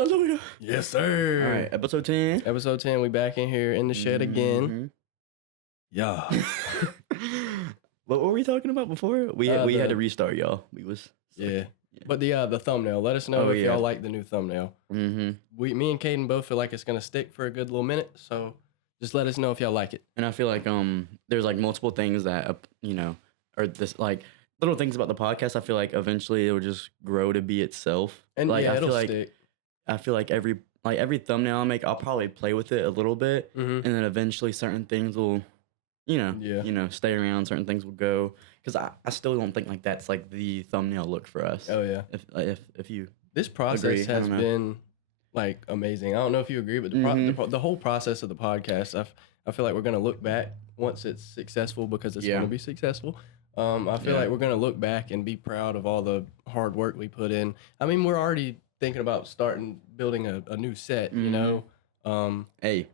Hallelujah. Yes, sir. All right, episode 10. Episode 10, we back in here in the shed again. Yeah. What were we talking about before? We had to restart, y'all. Yeah. But the thumbnail. Let us know if y'all like the new thumbnail. Mm-hmm. Me and Caden both feel like it's gonna stick for a good little minute. So just let us know if y'all like it. And I feel like there's like multiple things that or this like little things about the podcast. I feel like eventually it will just grow to be itself. And like yeah, I it'll feel like stick. I feel like every thumbnail I make, I'll probably play with it a little bit, and then eventually certain things will, stay around. Certain things will go, because I still don't think like that's like the thumbnail look for us. Oh yeah. If you this process has been like amazing. I don't know if you agree, but the whole process of the podcast, I feel like we're gonna look back once it's successful, because it's gonna be successful. I feel like we're gonna look back and be proud of all the hard work we put in. I mean, we're already thinking about building a new set, you know. Hey,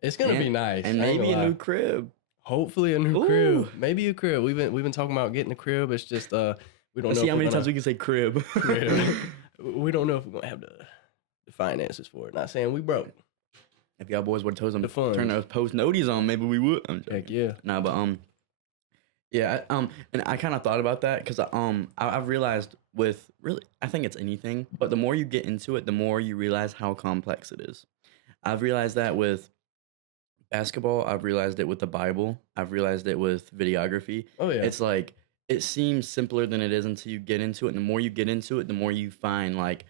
it's gonna be nice, and maybe a new crib. Hopefully a new crib, maybe a crib. We've been talking about getting a crib. It's just we don't know. See how many times we can say crib. We don't know if we're gonna have the finances for it. Not saying we broke. If y'all boys would have told them the funds, turn those post noties on, maybe we would. Heck yeah. Nah, but yeah, and I kind of thought about that, because I've realized with I think it's anything, but the more you get into it, the more you realize how complex it is. I've realized that with basketball. I've realized it with the Bible. I've realized it with videography. Oh yeah. It's like, it seems simpler than it is until you get into it. And the more you get into it, the more you find like,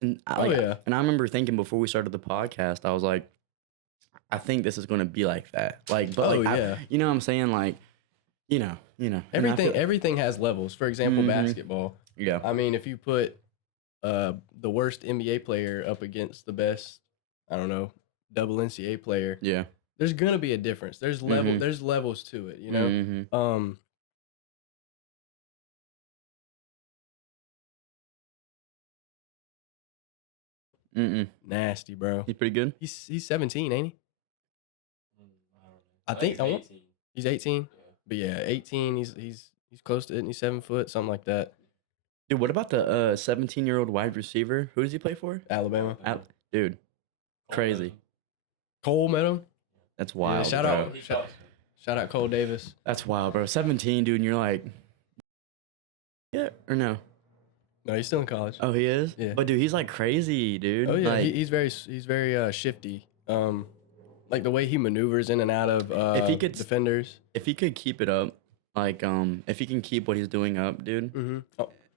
and I remember thinking before we started the podcast, I was like, I think this is going to be like that. Like, but you know what I'm saying? Like, you know. Everything has levels. For example, basketball. Yeah. I mean, if you put the worst NBA player up against the best, I don't know, double NCAA player. Yeah. There's gonna be a difference. There's there's levels to it, you know? Nasty, bro. He's pretty good. He's 17, ain't he? I think he's 18. Yeah. But yeah, 18. He's close to it. And he's 7 foot, something like that. Dude, what about the 17-year-old wide receiver? Who does he play for? Alabama. Dude, crazy. Cole met him. That's wild. Yeah, shout out Cole Davis. That's wild, bro. 17, dude, and you're like, yeah or no? No, he's still in college. Oh, he is? Yeah. But dude, he's like crazy, dude. Oh yeah, like, he's very shifty. Like the way he maneuvers in and out of if he could, defenders. If he could keep it up, like if he can keep what he's doing up, dude,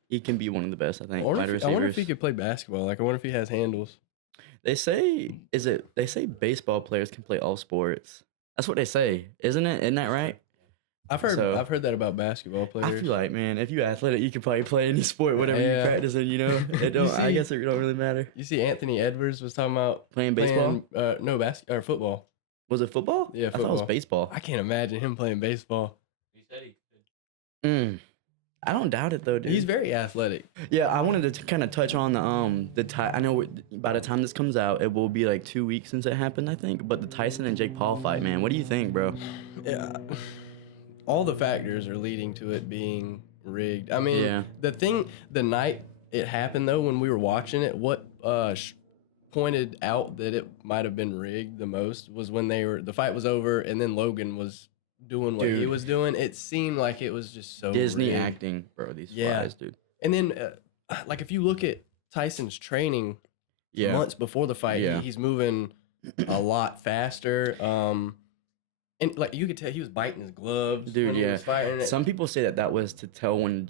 he can be one of the best, I think. I wonder if he could play basketball. Like, I wonder if he has handles. They say baseball players can play all sports. That's what they say, isn't it? Isn't that right? I've heard that about basketball players. I feel like, man, if you're athletic, you can probably play any sport, whatever you practice in. You know, I guess it don't really matter. You see, Anthony Edwards was talking about playing baseball. Or football. Was it football? Yeah, football. I thought it was baseball. I can't imagine him playing baseball. He said he could. I don't doubt it though, dude. He's very athletic. Yeah, I wanted to kind of touch on I know by the time this comes out, it will be like 2 weeks since it happened, I think. But the Tyson and Jake Paul fight, man, what do you think, bro? Yeah, all the factors are leading to it being rigged. I mean, the night it happened though, when we were watching it, what pointed out that it might have been rigged the most was when the fight was over and then Logan was doing what he was doing. It seemed like it was just so Disney rigged. acting, bro. These flies, dude. And then, like, if you look at Tyson's training months before the fight, he's moving a lot faster. And like you could tell, he was biting his gloves, dude. When he was fighting. Some people say that was to tell when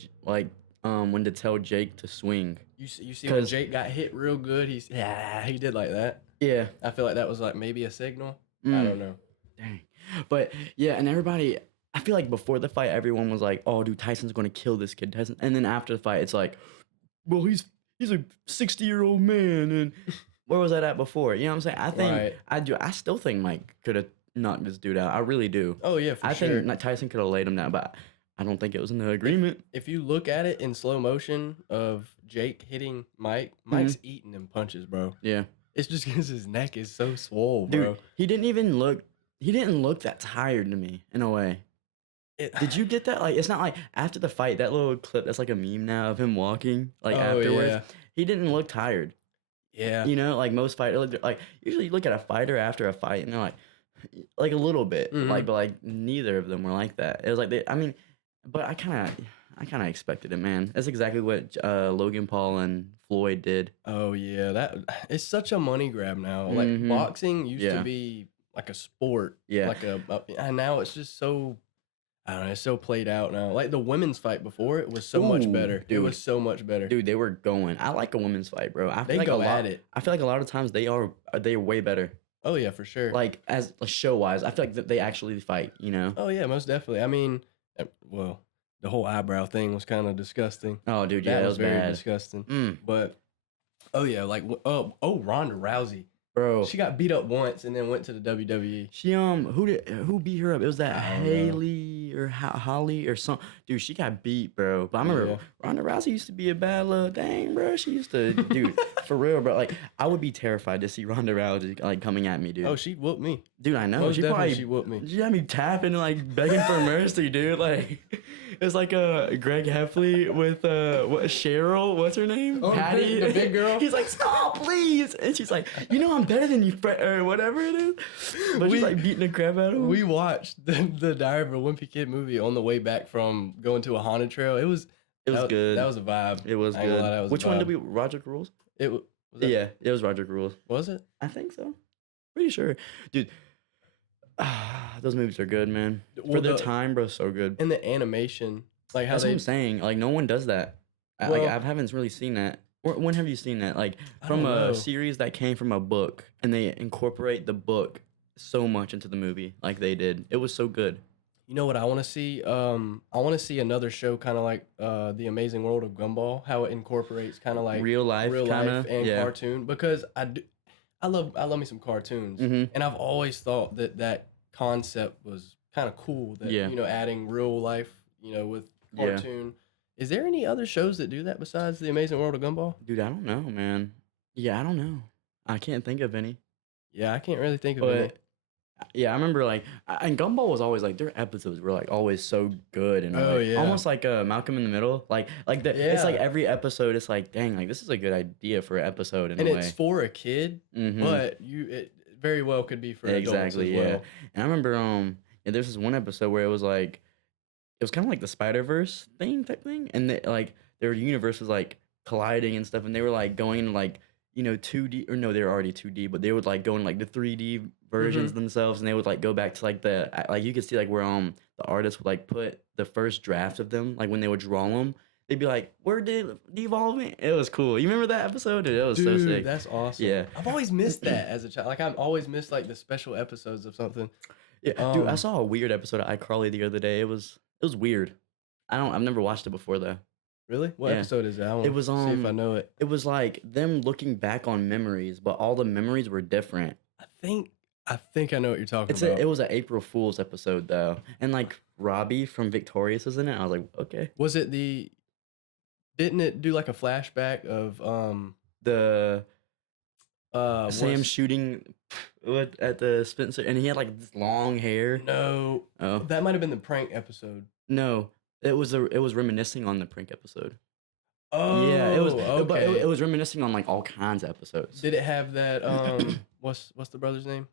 to tell Jake to swing. You see when Jake got hit real good, he did like that. Yeah, I feel like that was like maybe a signal. I don't know. Dang. But yeah, and everybody, I feel like before the fight, everyone was like, "Oh, dude, Tyson's going to kill this kid." Tyson, and then after the fight, it's like, "Well, he's a 60-year-old man." And where was that at before? You know what I'm saying? I think I still think Mike could have knocked this dude out. I really do. Oh yeah, for sure. I think Tyson could have laid him down, but I don't think it was in the agreement. If you look at it in slow motion of Jake hitting Mike's eating them punches, bro. Yeah, it's just because his neck is so swole, bro. Dude, he didn't look that tired to me, in a way. Did you get that? Like, it's not like after the fight, that little clip that's like a meme now of him walking, like afterwards. Yeah. He didn't look tired. Yeah. You know, like most fighters, like usually you look at a fighter after a fight and they're like a little bit, Mhm. but like neither of them were like that. It was like I mean, but I kind of expected it, man. That's exactly what Logan Paul and Floyd did. Oh yeah, that it's such a money grab now. Like Mm-hmm. boxing used to Yeah. be like a sport, Yeah. like and now it's just so I don't know, it's so played out now. Like the women's fight before it was so much Ooh, better. It dude. was so much better. Dude, they were going. I like a women's fight, bro. I feel They like go a lot, at it. I feel like a lot of times they're way better. Oh yeah, for sure. Like as show wise, I feel like that they actually fight. You know? Oh yeah, most definitely. I mean, well, the whole eyebrow thing was kind of disgusting. Oh, dude, yeah, That it was was very bad. disgusting. But oh yeah, like Ronda Rousey. Bro, She got beat up once and then went to the WWE. she who beat her up? It was that I don't know. Haley or Holly or some dude. She got beat, bro. But I remember Yeah. Ronda Rousey used to be a bad little dang, bro. She used to, dude, for real, bro. Like I would be terrified to see Ronda Rousey like coming at me, dude. Oh, she whooped me. Dude, I know. Most She definitely probably she whooped me. she had me tapping like begging for mercy, dude. Like it's like Greg Heffley with what Cheryl, what's her name? Oh, Patty, the big girl? He's like, stop, please, and she's like, you know I'm better than you, or whatever it is. But she's like beating the crap out of him. We watched the Diary of a Wimpy Kid movie on the way back from going to a haunted trail. It was good. That was a vibe. It was I ain't good. gonna lie, that was a Which one did vibe. we? Roderick Rules? Was that- Yeah, it was Roderick Rules. Was it? I think so. Pretty sure, dude. Those movies are good, man. Well, For their time, bro, so good. And the animation, like how That's what they I'm saying. Like no one does that. Well- I haven't really seen that. When have you seen that? Like I from don't a know. series that came from a book, and they incorporate the book so much into the movie, like they did. It was so good. You know what I want to see? I want to see another show kind of like The Amazing World of Gumball, how it incorporates kind of like Real life, kinda, and yeah. cartoon. Because I love me some cartoons, Mhm. and I've always thought that concept was kind of cool. That Yeah. adding real life, with Yeah. cartoon. Is there any other shows that do that besides The Amazing World of Gumball? Dude, I don't know, man. Yeah, I don't know. I can't think of any. Yeah, I can't really think of any. But yeah, I remember like, and Gumball was always like their episodes were like always so good and Oh, like, yeah. almost like Malcolm in the Middle. It's like Yeah. every episode, it's like dang, like this is a good idea for an episode in And a it's way. for a kid, Mhm. but it very well could be for adults Exactly, as yeah. well. And I remember there's this one episode where it was kind of like the Spider-Verse type thing, and their universe was like colliding and stuff, and they were like going into like 2D, or no, they were already 2D, but they would like go in like the 3D versions Mm-hmm. themselves, and they would like go back to like you could see like where the artist would like put the first draft of them, like when they would draw them, they'd be like, where did devolving? It was cool. You remember that episode? Dude, it was so Dude, sick. that's awesome. Yeah. I've always missed that as a child. Like I've always missed like the special episodes of something. Yeah, dude, I Um, saw a weird episode of iCarly the other day. It was weird. I've never watched it before though. Really? What Yeah. episode is that? I wanna It was, see if I know it. It was like them looking back on memories, but all the memories were different. I think I know what you're talking about. It was an April Fool's episode though, and like Robbie from Victorious is in it. I was like, okay. Was it didn't it do like a flashback of The Sam what's- shooting at the Spencer, and he had like this long hair. No. Oh That might have been the prank episode. no, it was reminiscing on the prank episode. Oh, Yeah, it was, okay. but it was reminiscing on like all kinds of episodes. Did it have that what's the brother's name?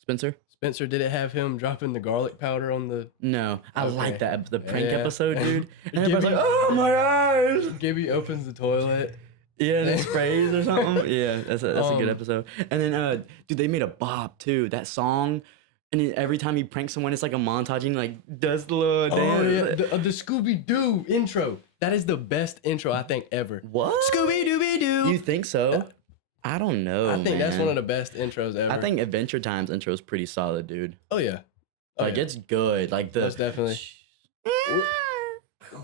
Spencer? Spencer, did it have him dropping the garlic powder on the No, I Okay. like that the prank Yeah. episode, dude. And Give everybody's me- like, "Oh my eyes!" Gibby opens the toilet? Yeah, and it sprays or something. Yeah, that's a good Um, episode. And then, dude, they made a bop too. That song, and every time he pranks someone, it's like a montage. And he, like does the little Oh dance. yeah, the Scooby Doo intro. That is the best intro I think ever. What? Scooby Dooby Doo. You think so? I don't know. I think that's one of man. the best intros ever. I think Adventure Time's intro is pretty solid, dude. Oh yeah. Oh, Like yeah. it's good. Like the Most definitely.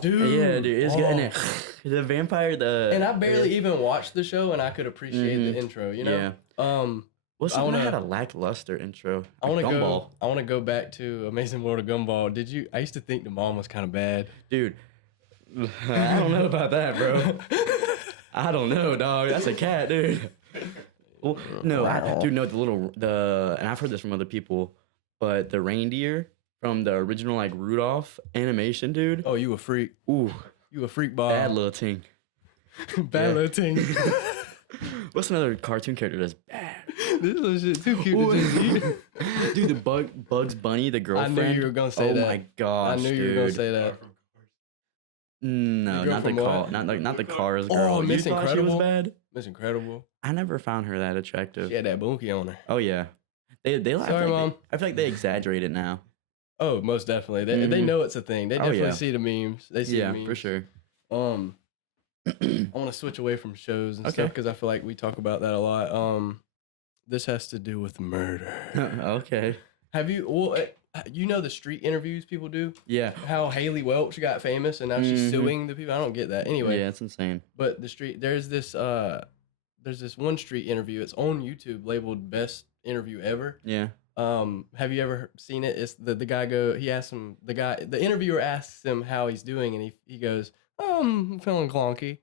Dude. Yeah, dude, it's good. And Oh. then, the vampire, And I barely even watched the show, and I could appreciate Mhm. the intro. You know. Yeah. What's I the one that wanna- had a lackluster intro? I want to Gumball. go. I want to go back to Amazing World of Gumball. I used to think the mom was kind of bad. Dude, I don't know about that, bro. I don't know, dog. That's a cat, dude. Well, no, dude, no, and I've heard this from other people, but the reindeer from the original like Rudolph animation, dude. Oh, you a freak. Ooh, You a freak, Bob. bad little ting. Bad Yeah. little thing. What's another cartoon character that's bad? This little shit too cute to just eat. Dude, the Bugs Bunny, the girlfriend. I knew you were gonna say that. Oh my gosh, I knew you were gonna say that. No, The girl not the from car, what? not the Cars girl. Oh, You Miss thought she was Incredible. bad? Miss Incredible. I never found her that attractive. She had that bunkie on her. Oh yeah, they laugh. Sorry, like Mom. I feel like they exaggerate it now. Oh, most definitely. They know it's a thing. They definitely yeah. see the memes. They see the Yeah, memes. for sure. I want to switch away from shows and stuff because I feel like we talk about that a lot. This has to do with murder. Okay. Have you? Well, you know the street interviews people do. Yeah. How Haley Welch got famous and now she's suing the people. I don't get that. Anyway. Yeah, it's insane. But there's this one street interview. It's on YouTube labeled "Best Interview Ever." Yeah. Have you ever seen it? It's the guy the interviewer asks him how he's doing, and he goes, I'm feeling clunky.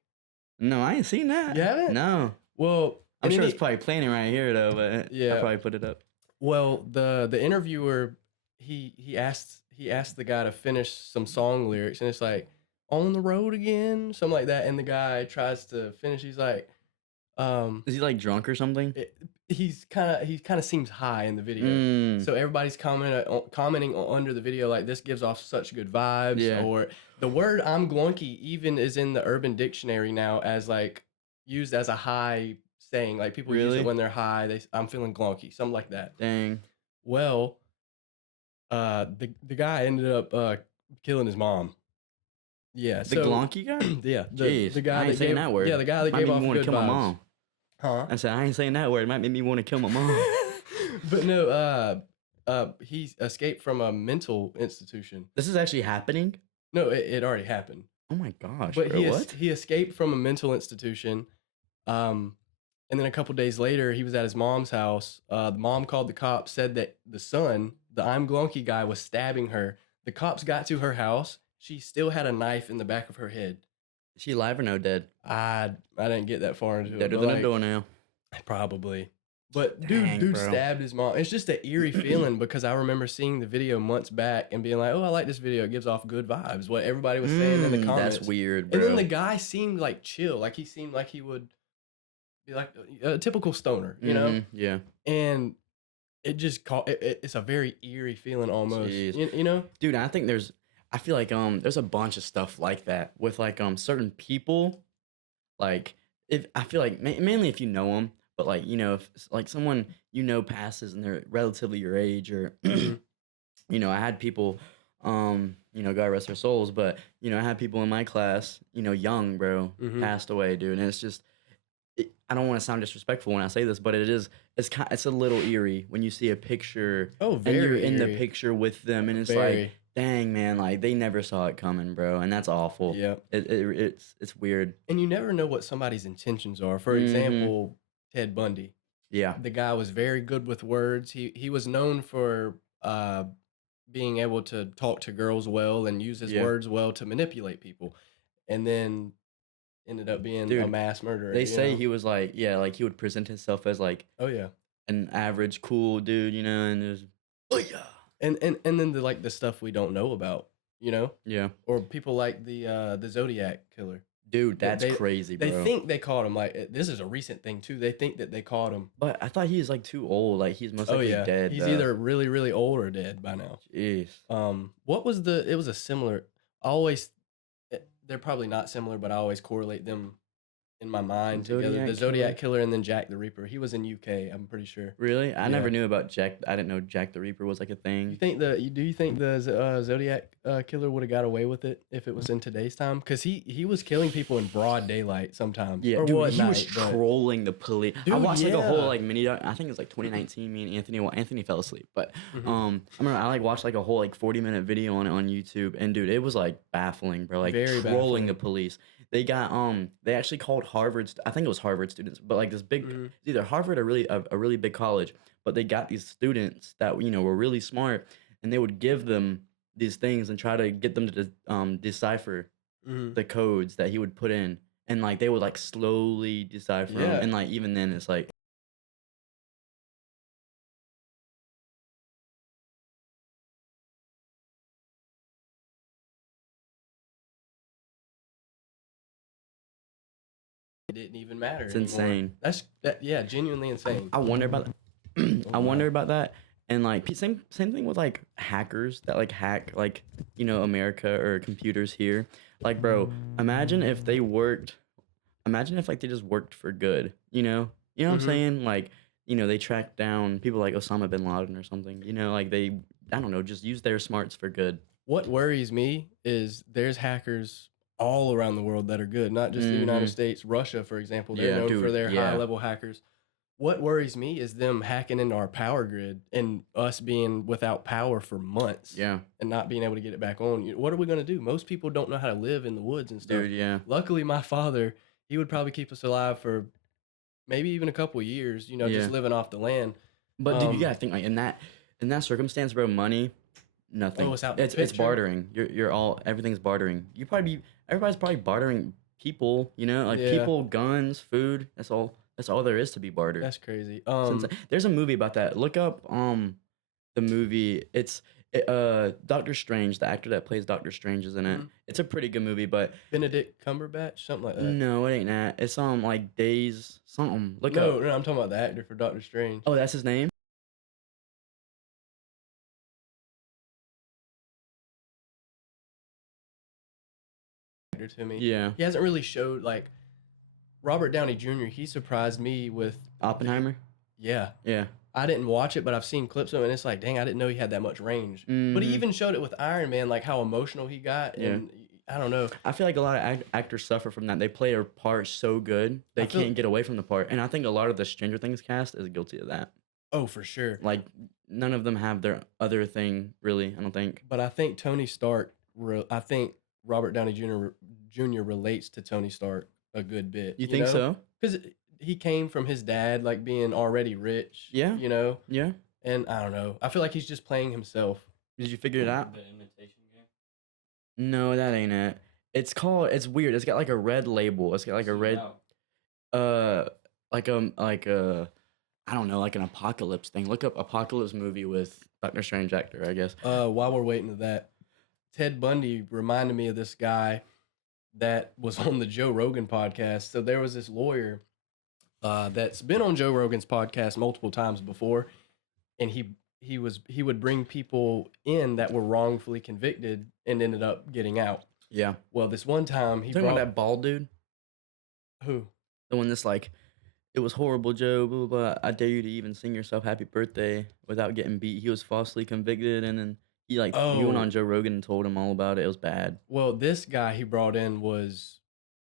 No, I ain't seen that. You haven't? No. Well, I'm sure it's probably playing right here though, but yeah, I'll probably put it up. Well, the interviewer he asked the guy to finish some song lyrics, and it's like on the road again, something like that, and the guy tries to finish. He's like, is he like drunk or something? He kind of seems high in the video, so everybody's commenting under the video like this gives off such good vibes. Yeah. Or the word "I'm glunky" even is in the Urban Dictionary now as like used as a high saying. Like people use it when they're high. I'm feeling glunky, something like that. Dang. Well, the guy ended up killing his mom. Yeah, the glonky guy. Yeah, the guy I ain't that saying gave that word. Yeah, the guy that gave off good kill vibes. my mom. Huh? I said I ain't saying that word. It might make me want to kill my mom. But no, he escaped from a mental institution. This is actually happening? No, it already happened. Oh my gosh! But bro, what? he escaped from a mental institution, and then a couple days later, he was at his mom's house. The mom called the cops, said that the son, the I'm glunky guy, was stabbing her. The cops got to her house. She still had a knife in the back of her head. Is she alive or no dead? I didn't get that far into it. Deader than a doornail. Probably. But Dang, dude bro. stabbed his mom. It's just an eerie feeling because I remember seeing the video months back and being like, oh, I like this video. It gives off good vibes. What everybody was saying in the comments. That's weird, bro. And then the guy seemed like chill. Like he seemed like he would be like a typical stoner, you know? Yeah. And it just it's a very eerie feeling almost. You know? Dude, I feel like there's a bunch of stuff like that with like certain people. Like I feel like mainly if you know them, but like if like someone passes and they're relatively your age, or I had people God rest their souls, but I had people in my class young, bro, passed away, dude, and it's just I don't want to sound disrespectful when I say this, but it's a little eerie when you see a picture and you're in the picture with them, and it's like, dang, man, like they never saw it coming, bro, and that's awful. Yeah, it's weird. And you never know what somebody's intentions are. For example, Ted Bundy. Yeah, the guy was very good with words. He was known for being able to talk to girls well and use his words well to manipulate people, and then ended up being a mass murderer. They say he was like, like he would present himself as like, an average cool dude, and there's and then the stuff we don't know about, or people like the Zodiac killer. Dude, that's crazy, bro. They think they caught him. Like, this is a recent thing too. They think that they caught him, but I thought he's like too old. Like he's most likely dead. He's either really really old or dead by now. Jeez. What was it was a similar. They're probably not similar, but I always correlate them in my mind together. The Zodiac Killer and then Jack the Reaper. He was in UK, I'm pretty sure. Really? I never knew about Jack. I didn't know Jack the Reaper was like a thing. Do you think the Zodiac Killer would have got away with it if it was in today's time? Because he was killing people in broad daylight sometimes. Yeah, dude, he was trolling the police. Dude, I watched like a whole like mini. I think it was like 2019. Me and Anthony. Well, Anthony fell asleep, but I remember I like watched like a whole like 40-minute video on it on YouTube, and dude, it was like baffling, bro. Like very trolling the police. They got they actually called Harvard. I think it was Harvard students, but like this big, it's either Harvard or a really big college. But they got these students that were really smart, and they would give them these things and try to get them to decipher the codes that he would put in, and like they would like slowly decipher them, and like even then it's like. didn't even matter. It's anymore. insane. Yeah, genuinely insane. I wonder about that. I wonder about that. And like same thing with like hackers that like hack like America or computers here. Like bro, imagine if they worked. Imagine if like they just worked for good. You know what I'm saying? Like they tracked down people like Osama bin Laden or something. Like they I don't know, just use their smarts for good. What worries me is there's hackers all around the world that are good, not just the United States. Russia, for example, they're known for their high-level hackers. What worries me is them hacking into our power grid and us being without power for months. Yeah. And not being able to get it back on. What are we going to do? Most people don't know how to live in the woods and stuff. Dude, yeah. Luckily, my father, he would probably keep us alive for maybe even a couple of years, just living off the land. But dude, you gotta think like in that circumstance, bro, money, nothing. Oh, it's out. It's bartering. Everything's bartering. Everybody's probably bartering people. People, guns, food. That's all there is to be bartered. That's crazy. There's a movie about that. Look up the movie. It's Doctor Strange. The actor that plays Doctor Strange is in it. It's a pretty good movie, but Benedict Cumberbatch, something like that. No, it ain't that. It's like Days something. Look up. No, I'm talking about the actor for Doctor Strange. Oh, that's his name. To me, yeah. He hasn't really showed like Robert Downey Jr. He surprised me with Oppenheimer. Yeah. Yeah. I didn't watch it, but I've seen clips of it, and it's like, dang, I didn't know he had that much range. But he even showed it with Iron Man, like how emotional he got. And I don't know. I feel like a lot of actors suffer from that. They play a part so good, they can't get away from the part. And I think a lot of the Stranger Things cast is guilty of that. Oh, for sure. Like, none of them have their other thing, really, I don't think. But I think Tony Stark, I think Robert Downey Jr. relates to Tony Stark a good bit. You think so? Because he came from his dad, like being already rich. Yeah. Yeah. And I don't know. I feel like he's just playing himself. Did you figure it out? The Imitation Game? No, that ain't it. It's weird. It's got like a red label. It's got like a red, like I don't know, like an apocalypse thing. Look up apocalypse movie with Doctor Strange actor, I guess. While we're waiting for that, Ted Bundy reminded me of this guy that was on the Joe Rogan podcast. So there was this lawyer that's been on Joe Rogan's podcast multiple times before, and he would bring people in that were wrongfully convicted and ended up getting out. Yeah. Well, this one time he talking brought about that bald dude. Who? The one that's like, it was horrible, Joe. Blah, blah, blah. I dare you to even sing yourself happy birthday without getting beat. He was falsely convicted, and then he went on Joe Rogan and told him all about it. It was bad. Well, this guy he brought in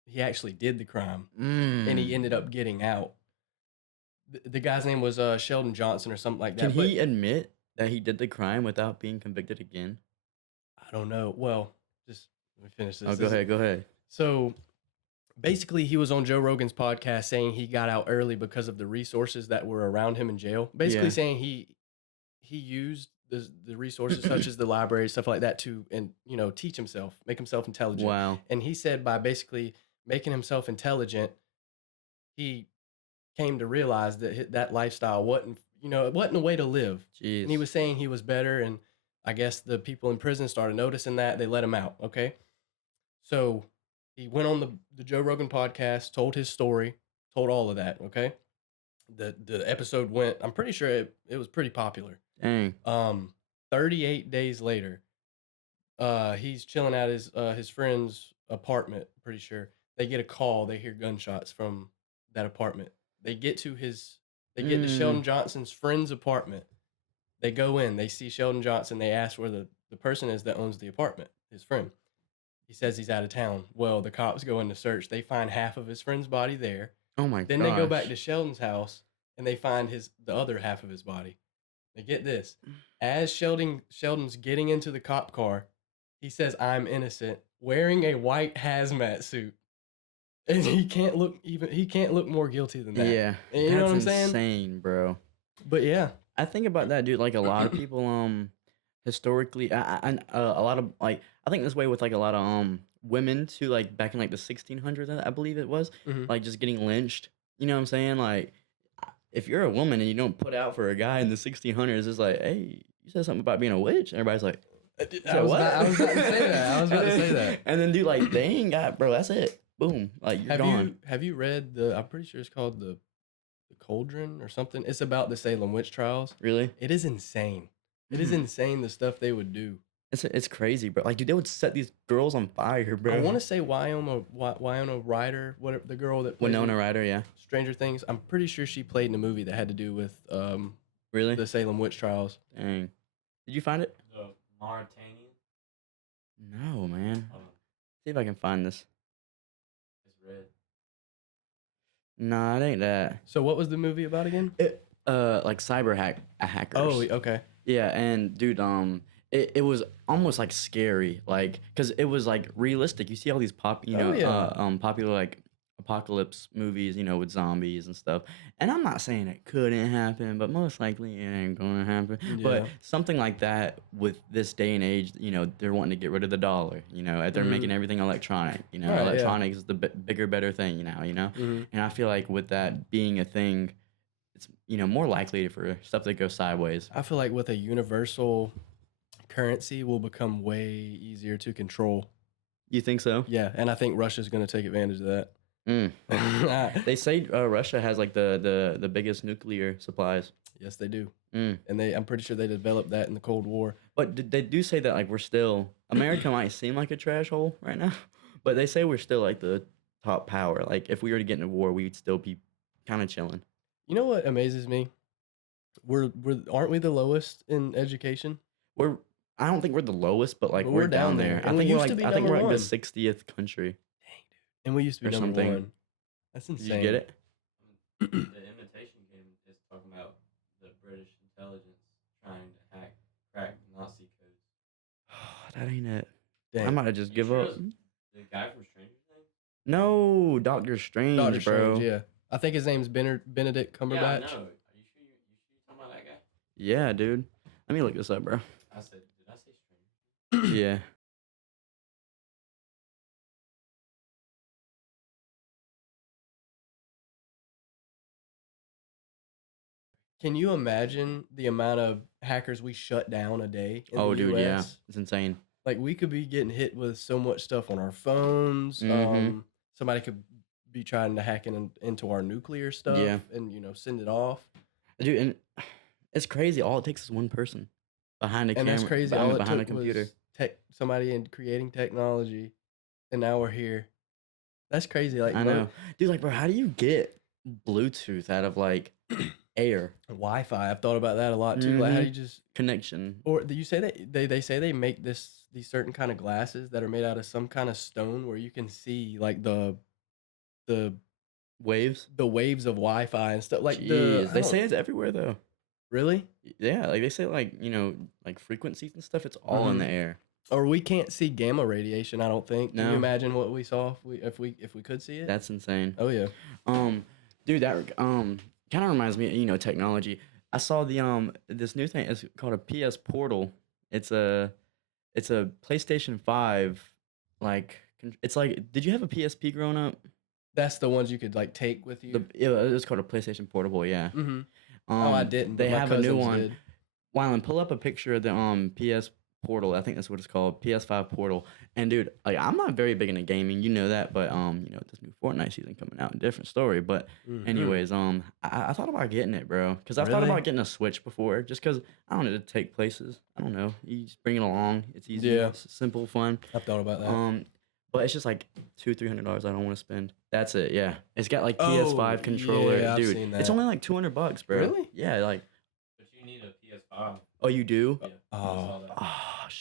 he actually did the crime, and he ended up getting out. The guy's name was Sheldon Johnson or something like that. Can he admit that he did the crime without being convicted again? I don't know. Well, just let me finish this. Oh, go ahead. So basically, he was on Joe Rogan's podcast saying he got out early because of the resources that were around him in jail. Basically saying he used the resources such as the library, stuff like that to teach himself, make himself intelligent. Wow. And he said by basically making himself intelligent, he came to realize that that lifestyle wasn't a way to live. Jeez. And he was saying he was better, and I guess the people in prison started noticing that. They let him out. Okay. So he went on the Joe Rogan podcast, told his story, told all of that. Okay. The episode went, I'm pretty sure it was pretty popular. Dang. 38 days later, he's chilling at his friend's apartment, pretty sure. They get a call, they hear gunshots from that apartment. They get to Sheldon Johnson's friend's apartment. They go in, they see Sheldon Johnson, they ask where the person is that owns the apartment, his friend. He says he's out of town. Well, the cops go in to search. They find half of his friend's body there. Oh my god. Then they go back to Sheldon's house and they find the other half of his body. Now get this. As Sheldon's getting into the cop car, he says, "I'm innocent," wearing a white hazmat suit. And he can't look more guilty than that. Yeah. You know what I'm saying? That's insane, bro. But yeah. I think about that, dude. Like a lot of people, historically, a lot of I think this way with like a lot of women too, like back in like the 1600s, I believe it was, like just getting lynched. You know what I'm saying? Like, if you're a woman and you don't put out for a guy in the 1600s, it's like, hey, you said something about being a witch, and everybody's like, I was about to say that. And then, dude, like, they ain't got, bro, that's it. boom, like you're gone. Have you read the? I'm pretty sure it's called the Cauldron or something. It's about the Salem witch trials. Really? It is insane. It is Mm. insane the stuff they would do. It's crazy, bro. Like, dude, they would set these girls on fire, bro. I want to say Winona Ryder, whatever the girl that played Winona in Ryder, yeah. Stranger Things. I'm pretty sure she played in a movie that had to do with Really? the Salem witch trials. Dang. Did you find it? The Mauritanian. No, man. Hold on. See if I can find this. It's red. Nah, it ain't that. So what was the movie about again? Like hackers. Oh, okay. Yeah, and dude, it was almost like scary, like, cause it was like realistic. You see all these popular like apocalypse movies, with zombies and stuff. And I'm not saying it couldn't happen, but most likely it ain't gonna happen. But Yeah. something like that with this day and age, they're wanting to get rid of the dollar. They're making everything electronic. Right, yeah. Electronics is the bigger, better thing. And I feel like with that being a thing, it's more likely for stuff to go sideways. I feel like with a universal currency will become way easier to control. You think so? Yeah, and I think Russia's going to take advantage of that. They say Russia has like the biggest nuclear supplies. Yes, they do. Mm. And I'm pretty sure they developed that in the Cold War. But they do say that like we're still America might seem like a trash hole right now, but they say we're still like the top power. Like if we were to get into war, we'd still be kind of chilling. You know what amazes me? Aren't we the lowest in education? I don't think we're the lowest, but like But we're down there. And we used to be I think number we're like one. the 60th country. And we used to be Or number something. one. That's Did insane. you get it? The imitation game is talking about the British intelligence trying to crack Nazi codes. That ain't it. Dang. I might have just You give sure up. it was the guy from Stranger Things? No, Doctor Strange, Doctor bro. Strange, yeah. I think his name's Benedict Cumberbatch. Yeah, I know. Are you sure you're talking about that guy? Yeah, dude. Let me look this up, bro. Did I say Stranger Things? Yeah. Can you imagine the amount of hackers we shut down a day in Oh, the dude, yeah. US? It's insane. Like we could be getting hit with so much stuff on our phones. Mhm. Somebody could be trying to hack into our nuclear stuff Yeah. and send it off. Dude, and it's crazy. All it takes is one person behind a And camera, that's crazy. All it behind a took computer. was somebody in creating technology, and now we're here. That's crazy. Like I know. Dude, like, bro, how do you get Bluetooth out of like air Wi-Fi. I've thought about that a lot too. Like how Mhm. you just connection? or you say that they say they make these certain kind of glasses that are made out of some kind of stone where you can see like the Waves? the waves of Wi-Fi and stuff. Like Jeez. They say it's everywhere though. really, Yeah, like they say like, like frequencies and stuff, it's all in the air. or we can't see gamma radiation. I don't think. Can No. you imagine what we saw if we could see it? That's insane. Oh yeah. Dude, that kind of reminds me of, technology. I saw the this new thing. It's called a PS Portal. It's a PlayStation 5 like it's like, did you have a PSP growing up? That's the ones you could like take with you. It's called a PlayStation Portable, yeah. Mm-hmm. Oh, I didn't. They but my have a new cousins one. did. Wyland, pull up a picture of the PS Portal. I think that's what it's called, PS5 Portal. And dude, like I'm not very big into gaming, you know that, but this new Fortnite season coming out, different story. But Mhm. anyways, I thought about getting it, bro, because I've thought Really? about getting a Switch before, just because I don't need to take places. I don't know, you just bring it along. It's easy, Yeah. it's simple, fun. I've thought about that. But it's just like $200-300 I don't want to spend. That's it, yeah. It's got like Oh, PS5 controller, yeah, I've dude. seen It's that. only like $200, bro. Really? Yeah, like. But you need a PS5. Oh, you do? Yeah. Oh. I saw that. Oh,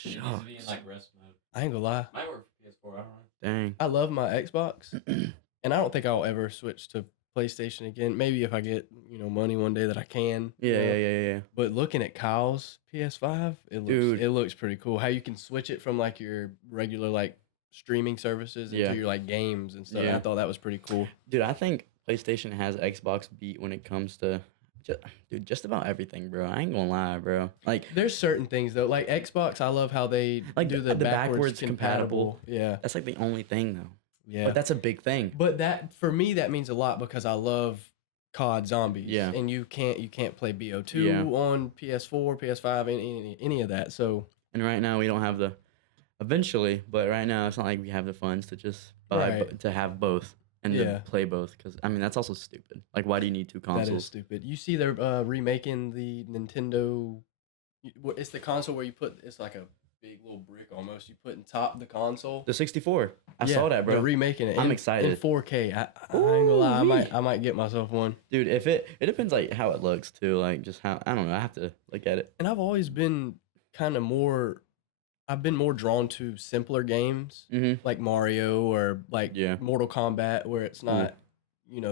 It needs to be in shucks. like rest mode. I ain't gonna lie. Might work for PS4. I don't know. Dang. I love my Xbox, and I don't think I'll ever switch to PlayStation again. Maybe if I get money one day that I can. Yeah. But looking at Kyle's PS5, Dude. it looks pretty cool. How you can switch it from like your regular like streaming services into Yeah. your like games and stuff. Yeah. I thought that was pretty cool. Dude, I think PlayStation has Xbox beat when it comes to, just about everything, bro. I ain't gonna lie, bro. Like, There's certain things though, like Xbox. I love how they Like do the the backwards backwards compatible. Yeah, that's like the only thing, though. yeah. But that's a big thing. But that for me that means a lot because I love COD Zombies. Yeah. And you can't play BO2 Yeah. on PS4, PS5, any of that. So And right now, we don't have the Eventually, but right now it's not like we have the funds to just buy Right. to have both and to Yeah, play both. Because I mean that's also stupid. Like, why do you need two that is consoles? stupid. You see they're remaking the Nintendo. It's the console where you put it's like a big little brick almost. You put in top of the console. The 64. I Yeah, saw that, they're bro. remaking it I'm in excited. 4K. I ain't gonna lie, Ooh-wee. I might get myself one. Dude, if it depends like how it looks too, like just how I don't know. I have to look at it. And I've always been kind of more. I've been more drawn to simpler games Mm-hmm. like Mario or like Yeah. Mortal Kombat, where it's Ooh. not,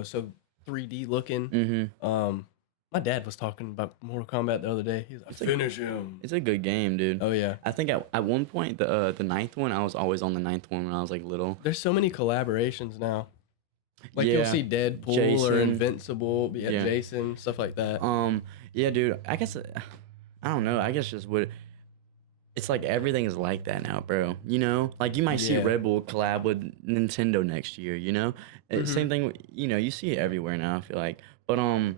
so 3D looking. Mm-hmm. My dad was talking about Mortal Kombat the other day. He's like, It's a finish him. it's a good game, dude. Oh yeah. I think at one point the ninth one, I was always on the ninth one when I was like little. There's so many collaborations now. Like you'll Yeah. see Deadpool or Jason. Invincible, Yeah. Jason, stuff like that. Yeah, dude. I guess I don't know. I guess just what it's like everything is like that now, bro. You know, like you might see Yeah. Red Bull collab with Nintendo next year. You know, same Mhm. thing. You know, you see it everywhere now. I feel like, but I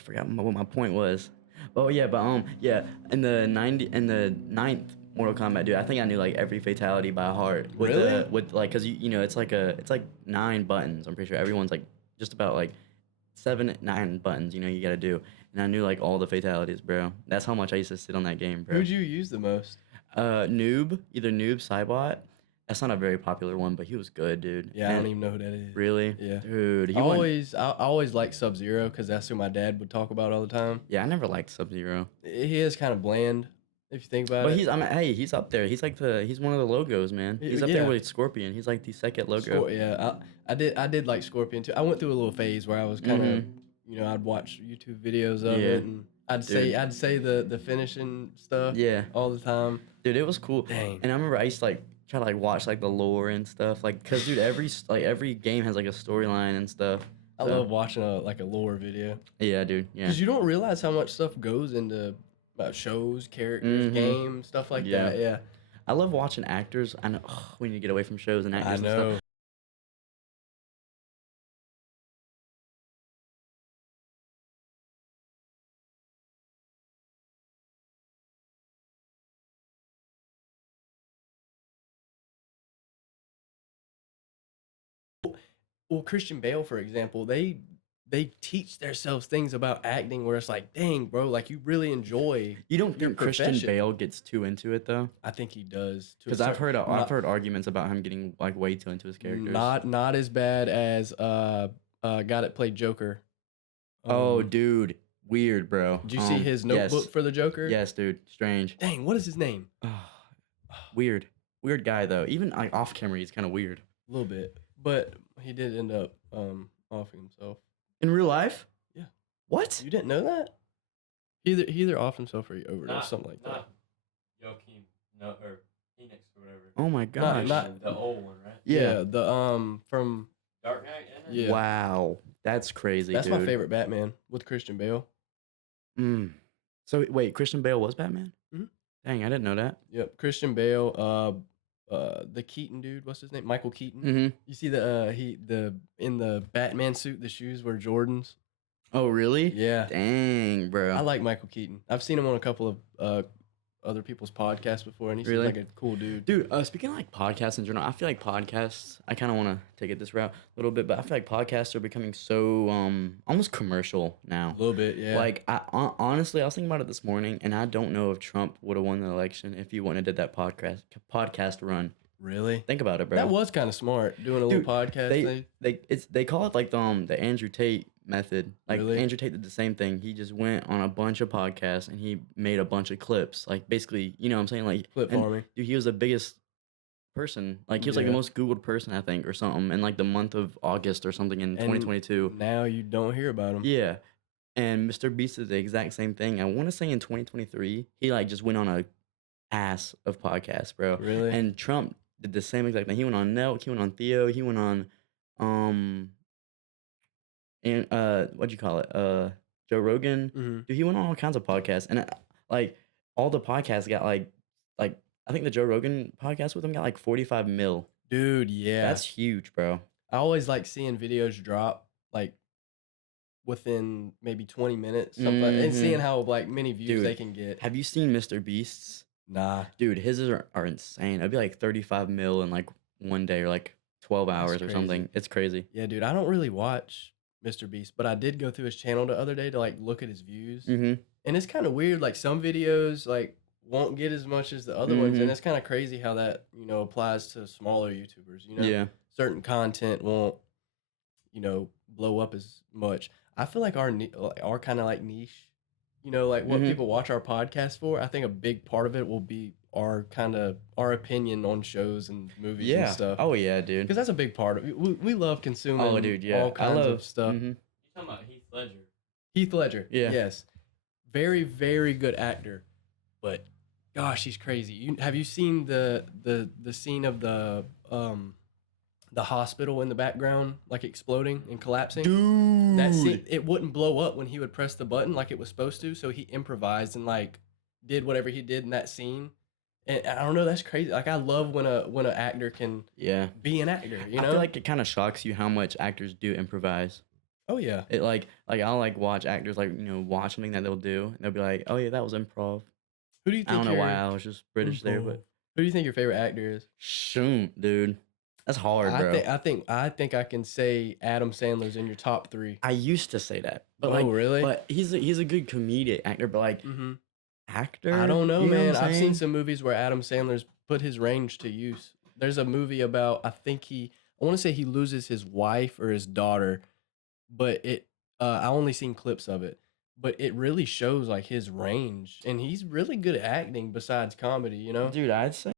forgot what my point was. Oh yeah, but yeah, in the ninth Mortal Kombat, dude. I think I knew like every fatality by heart. Really? With like, cause you know, it's like 9 buttons. I'm pretty sure everyone's like just about like 7, 9 buttons. You know, you gotta do. And I knew like all the fatalities, bro. That's how much I used to sit on that game, bro. Who'd you use the most? Either Noob, Cybot. That's not a very popular one, but he was good, dude. Yeah, I don't And even know who that is. really, Yeah. dude, he I went. always liked Sub Zero because that's who my dad would talk about all the time. Yeah, I never liked Sub Zero, He is kind of bland if you think about but it. I mean, hey, he's up there. He's like he's one of the logos, man. He's up there Yeah. with Scorpion. He's like the second logo. Yeah, I did like Scorpion too. I went through a little phase where I was kind of, Mhm. I'd watch YouTube videos of Yeah, it and dude. I'd say the finishing stuff Yeah, all the time. dude, it was cool. Dang. And I remember I used to like try to like watch like the lore and stuff, like, cause dude, every game has like a storyline and stuff. I So, love watching a lore video yeah, dude. Yeah. because you don't realize how much stuff goes into shows, characters, Mhm. games, stuff like Yeah. that. Yeah, I love watching actors. I know we need to get away from shows and I actors and stuff. know. Well, Christian Bale, for example, they teach themselves things about acting where it's like, dang, bro, like you really enjoy You don't your think Christian profession. Bale gets too into it though? I think he does. Because I've heard arguments about him getting like way too into his characters. Not as bad as guy that played Joker. Oh, dude, weird, bro. Did you see his notebook Yes, for the Joker? yes, dude, strange. Dang, what is his name? Weird, weird guy though. Even like off camera, he's kind of weird. A little bit, but he did end up offing himself. In real life? Yeah. What? You didn't know that? He either offed himself or he overdosed, something like that. Not Joaquin, no, or Phoenix or whatever. Oh my gosh. not- The old one, right? Yeah. The from Dark Knight. Isn't it? Yeah. Wow, that's crazy. that's dude. my favorite Batman with Christian Bale. So wait, Christian Bale was Batman? Mhm. Dang, I didn't know that. Yep, Christian Bale. The Keaton dude, what's his name? Michael Keaton. Mm-hmm. You see the in the Batman suit, the shoes were Jordans. Oh really? Yeah, Dang, bro. I like Michael Keaton. I've seen him on a couple of other people's podcasts before, and he seems Really? like a cool dude. Dude, speaking of like podcasts in general, I feel like podcasts, I kind of want to take it this route a little bit, but I feel like podcasts are becoming so almost commercial now. A little bit, yeah. Like, honestly, I was thinking about it this morning, and I don't know if Trump would have won the election if he wouldn't have did that podcast run. Really? Think about it, bro. That was kind of smart, doing a Dude, little podcast thing. They call it like the Andrew Tate method. Like Really? Andrew Tate did the same thing. He just went on a bunch of podcasts and he made a bunch of clips. Like basically, you know what I'm saying? Like Clip and, farming. dude, he was the biggest person. Like he was like the Yeah. most Googled person, I think, or something in like the month of August or something in 2022. Now you don't hear about him. Yeah. And Mr. Beast did the exact same thing. I want to say in 2023, he like just went on a ass of podcasts, bro. Really? And Trump did the same exact thing. He went on Nelk, he went on Theo, he went on and what'd you call it? Joe Rogan. hmm Dude, he went on all kinds of podcasts, and like all the podcasts got like I think the Joe Rogan podcast with him got like 45 mil. Dude, yeah. That's huge, bro. I always like seeing videos drop like within maybe 20 minutes, something like, and Mhm. seeing how like many views Dude, they can get. Have you seen Mr. Beast's Nah. Dude, his are insane. It'd be like 35 mil in like one day or like 12 hours or something. It's crazy. Yeah, dude, I don't really watch Mr. Beast, but I did go through his channel the other day to like look at his views. Mm-hmm. And it's kind of weird. Like some videos like won't get as much as the other ones, and it's kind of crazy how that applies to smaller YouTubers. Yeah. Certain content won't blow up as much. I feel like our kind of like niche, like what people watch our podcast for. I think a big part of it will be our opinion on shows and movies and stuff. Oh yeah, dude. Because that's a big part of it. We love consuming. Oh, dude, yeah. All kinds of stuff. You're talking about Heath Ledger. Heath Ledger. Yeah. Yes. Very, very good actor, but gosh, he's crazy. Have you seen the scene of the hospital in the background, like exploding and collapsing? Dude, that scene, it wouldn't blow up when he would press the button like it was supposed to, so he improvised and like did whatever he did in that scene. And I don't know, that's crazy. Like I love when an actor can be an actor. I feel like it kind of shocks you how much actors do improvise. Oh yeah. It like I'll like watch actors like watch something that they'll do and they'll be like, oh yeah, that was improv. Who do you think? I don't know why I was just British there, but who do you think your favorite actor is? Shoot, dude, that's hard, bro. I think I can say Adam Sandler's in your top 3. I used to say that, but really? But he's a good comedic actor, but like actor, I don't know, you man. what I'm I've saying? seen some movies where Adam Sandler's put his range to use. There's a movie about I want to say he loses his wife or his daughter, but I only seen clips of it. But it really shows like his range, and he's really good at acting besides comedy, Dude, I'd say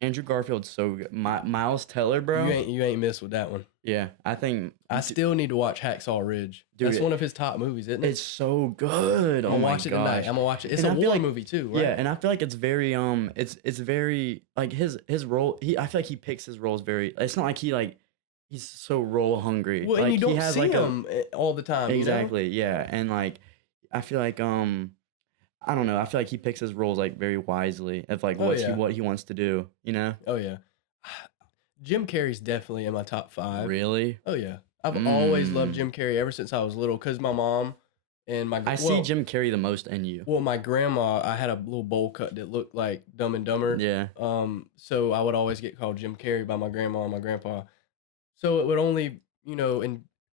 Andrew Garfield's so good. Miles Teller, bro. You ain't missed with that one. Yeah, I think I still need to watch Hacksaw Ridge. Dude, that's one of his top movies, isn't it? It's so good. I'm gonna watch it tonight. I'm gonna watch it. It's a war movie too, right? Yeah, and I feel like it's very it's very like his role. I feel like he picks his roles very. It's not like he's so role hungry. Well, like, and you don't he has see like him all the time. Exactly. Yeah, and like I feel like I don't know. I feel like he picks his roles like very wisely of like what he wants to do. Oh yeah. Jim Carrey's definitely in my top 5. Really? Oh yeah. I've always loved Jim Carrey ever since I was little because my mom and I see Jim Carrey the most in you. Well, my grandma, I had a little bowl cut that looked like Dumb and Dumber. Yeah. So I would always get called Jim Carrey by my grandma and my grandpa. So it would only,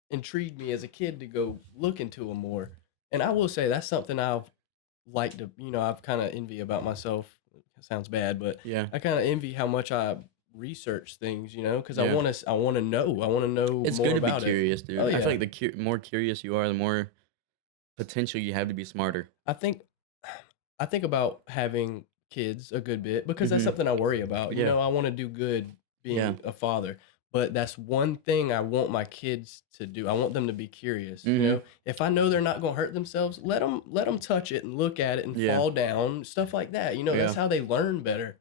intrigue me as a kid to go look into him more. And I will say that's something I've liked to, I've kind of envy about myself. It sounds bad, but yeah, I kind of envy how much I research things, because I want to know. It's more good to be about curious, dude. Oh, yeah. I feel like the more curious you are, the more potential you have to be smarter. I think about having kids a good bit because that's something I worry about. I want to do good being a father, but that's one thing I want my kids to do. I want them to be curious. If I know they're not going to hurt themselves, let them touch it and look at it and fall down, stuff like that. That's how they learn better.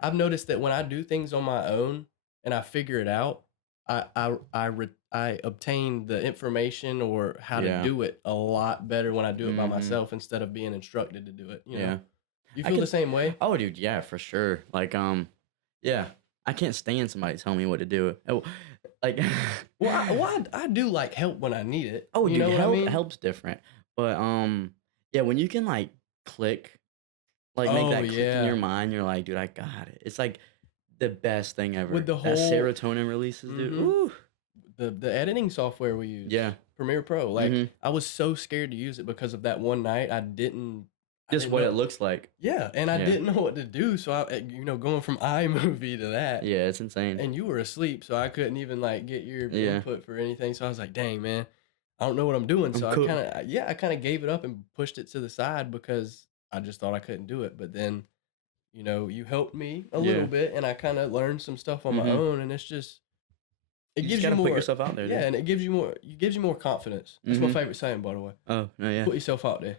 I've noticed that when I do things on my own and I figure it out, I obtain the information or how to do it a lot better when I do it by myself instead of being instructed to do it. You feel the same way? Oh, dude, yeah, for sure. Like, yeah, I can't stand somebody telling me what to do. Like, I do like help when I need it. Oh, you dude, know what I mean? Help's different. But yeah, when you can like click. Like make that click in your mind, you're like, dude, I got it. It's like the best thing ever. With the whole that serotonin releases, dude. Ooh. The editing software we use, Premiere Pro. Like I was so scared to use it because of that one night. I didn't. Just what it looks like. Yeah, and I didn't know what to do, so I, going from iMovie to that. Yeah, it's insane. And you were asleep, so I couldn't even like get your input for anything. So I was like, dang man, I don't know what I'm doing. So I kind of gave it up and pushed it to the side because I just thought I couldn't do it. But then, you helped me a little bit, and I kind of learned some stuff on my own, and it's just it gives you more. Put yourself out there. Yeah, and it gives you more. It gives you more confidence. That's my favorite saying, by the way. Oh no, yeah. Put yourself out there.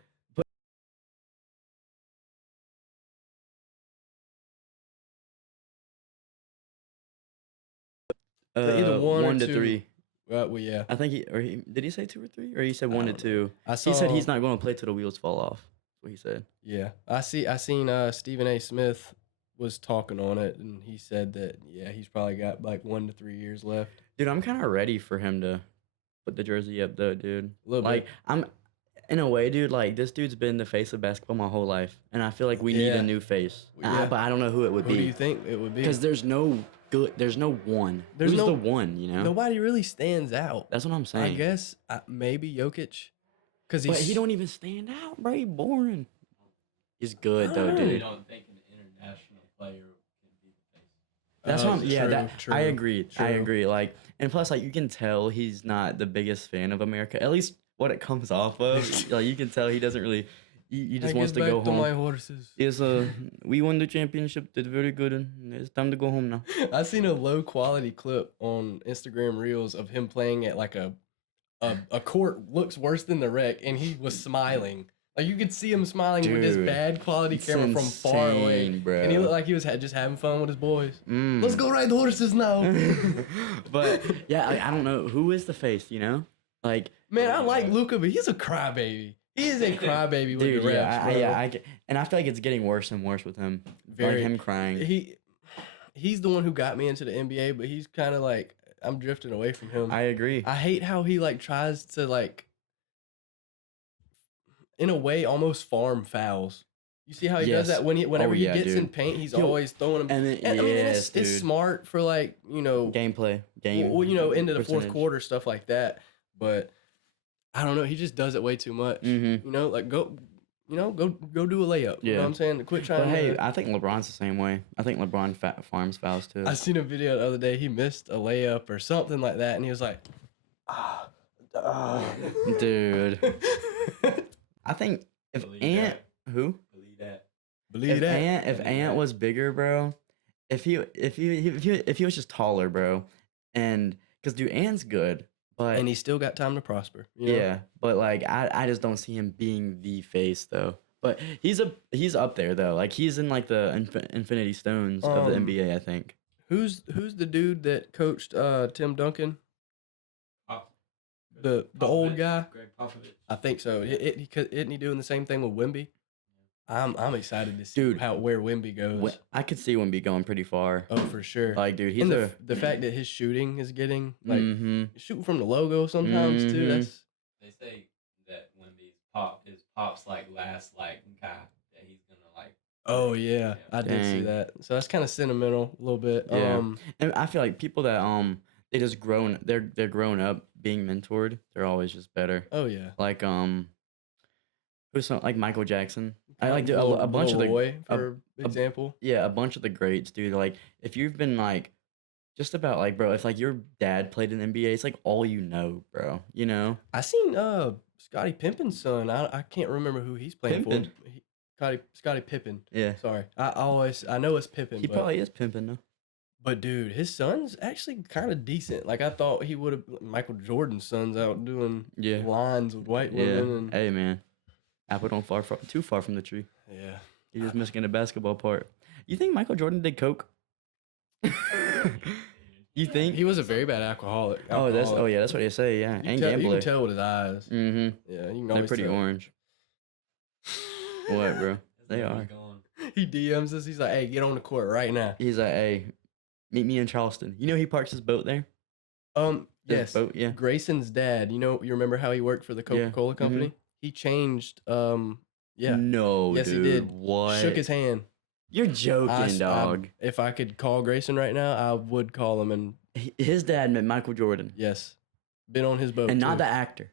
Either 1 to 3. Well, yeah. I think did he say 2 or 3, or he said 1 to 2. He said he's not going to play till the wheels fall off. That's what he said. Yeah, I seen Stephen A. Smith was talking on it, and he said that he's probably got like 1 to 3 years left. Dude, I'm kind of ready for him to put the jersey up though, dude. A little bit. In a way, dude, like this dude's been the face of basketball my whole life, and I feel like we need a new face. Yeah. But I don't know who it would Who be. do you think it would be? Because there's no one. Who's the one? You know. Nobody really stands out. That's what I'm saying. I guess maybe Jokic, because But he don't even stand out, bro. He boring. He's good though, I dude. don't think an international player can be the face. That's what I'm. Yeah, true, I agree. true. I agree. Like, and plus, like, you can tell he's not the biggest fan of America. At least what it comes off of. Like, you can tell he doesn't really. He just wants to go home. My horses. Yes, we won the championship. Did very good, and it's time to go home now. I seen a low quality clip on Instagram Reels of him playing at like a court looks worse than the rec, and he was smiling. Like you could see him smiling with this Dude, bad quality it's camera from far away, insane, bro. and he looked like he was just having fun with his boys. Mm. Let's go ride horses now. But yeah, I don't know who is the face. You know, like Man, I like Luka, but he's a crybaby. He is a crybaby with dude, the refs, yeah, bro. and I feel like it's getting worse and worse with him. Very- like him crying. He's the one who got me into the NBA, but he's kind of like I'm drifting away from him. I agree. I hate how he like tries to like, in a way, almost farm fouls. You see how he does Yes. that whenever he yeah, gets in dude. paint, he's He'll- always throwing them. And then, And, I mean, yes, it's dude. smart for like Gameplay, game. well, into the fourth percentage. quarter stuff like that. But I don't know, he just does it way too much. Mm-hmm. Like go do a layup. You know Yeah. what I'm saying? Quit trying. But hey, to, I think LeBron's the same way. I think LeBron farms fouls too. I seen a video the other day. He missed a layup or something like that, and he was like, Dude, I think if Believe Ant that. who Believe that. believe that. If Ant was bigger, bro, if he was just taller, bro, and because dude, Ant's good, but And he's still got time to prosper. You know? yeah, but like I just don't see him being the face though. But he's up there though. Like he's in like the Infinity Stones of the NBA, I think. Who's the dude that coached Tim Duncan? Pop- The old Popovich, guy? Greg Popovich. I think so. Isn't he doing the same thing with Wemby? I'm excited to see Dude, where Wemby goes. I could see Wemby going pretty far. Oh, for sure. Like, dude, he's And the fact that his shooting is getting like mm-hmm. shooting from the logo sometimes too. Mhm. That's They say that Wemby's his pop's like last like guy that he's gonna like. oh yeah, I did see Dang. that. So that's kind of sentimental a little bit. Yeah. And I feel like people that they just they're grown up being mentored. They're always just better. Oh yeah. Like who's like Michael Jackson. I like Lil- a bunch Lil of the Roy, for a- example. yeah, a bunch of the greats, dude. Like if you've been like just about like bro, if like your dad played in NBA, it's like all you know, bro. You know. I seen Scottie Pippen's son. I can't remember who he's playing Pimpin'? for. Scottie Pippen. Yeah. Sorry, I know it's Pippen. He but, probably is pimping though. but dude, his son's actually kind of decent. Like I thought he would have. Michael Jordan's son's out doing Yeah. lines with white Yeah. women. And, Hey man, apple don't fall too far from the tree. yeah. You're just missing the basketball part. You think Michael Jordan did coke? You think? He was a very bad alcoholic. Oh, that's what they say. Yeah, and You gambler. can tell with his eyes. Mm-hmm. Yeah, you can They're always pretty tell. orange. What, bro? They That's where are. he's going. He DMs us. He's like, "Hey, get on the court right now." He's like, hey, meet me in Charleston. You know he parks his boat there. His Yes. boat, yeah. Grayson's dad. You remember how he worked for the Yeah, Coca-Cola company? He changed. Yeah. No, Yes, dude. he did. What? Shook his hand. You're joking, I- dog. If I could call Grayson right now, I would call him. And His dad met Michael Jordan, yes, been on his boat. and not too. the actor.